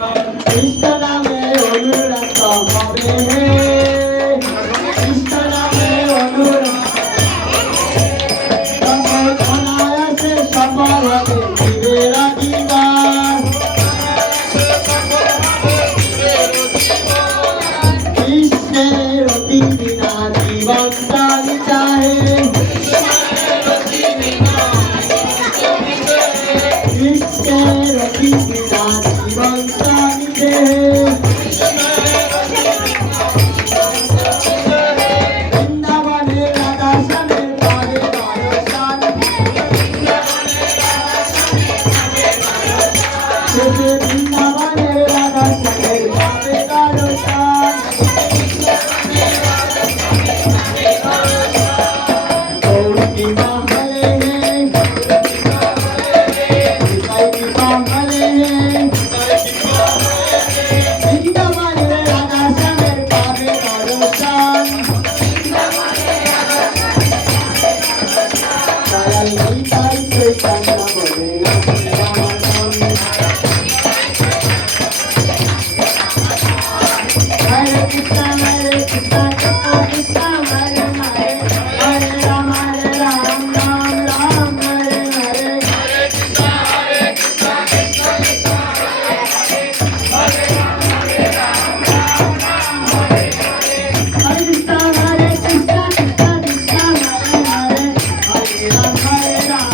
কৃষ্ণ নামে অনুরক্ত হবে হে, কৃষ্ণ নামে অনুরক্ত অনায়াসে সফল হবে জীবের জীবন। কৃষ্ণের অতি বিনা জীবন চালিতা হে, কৃষ্ণের অতি বিনা জীবন চালিতে হে। বৃন্দাবনে রাধা শ্যামের পাবে দর্শন, শেষে বৃন্দাবনে রাধা শ্যামের পাবে দর্শন। গৌরী মহলে হে, নিতাই মহলে হে, বৃন্দাবনে রাধা শ্যামের পাবে দর্শন। দয়াল নিতাই চৈতন্য বলে রামচন্দ্র। হরে কৃষ্ণ কৃষ্ণ কৃষ্ণ হরে হরে, হরে রাম রাম রাম হরে হরে। हरे कृष्णा कृष्णा कृष्णा हरे हरे, हरे राम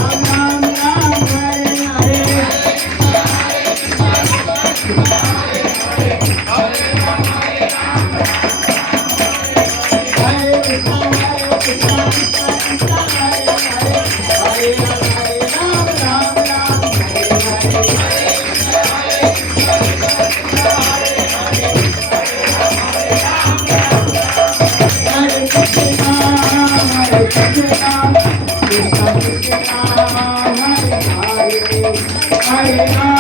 राम राम हरे हरे। हरे कृष्णा कृष्णा कृष्णा हरे हरे, हरे राम राम हरे हरे। हरे कृष्णा कृष्णा कृष्णा हरे हरे, हरे राम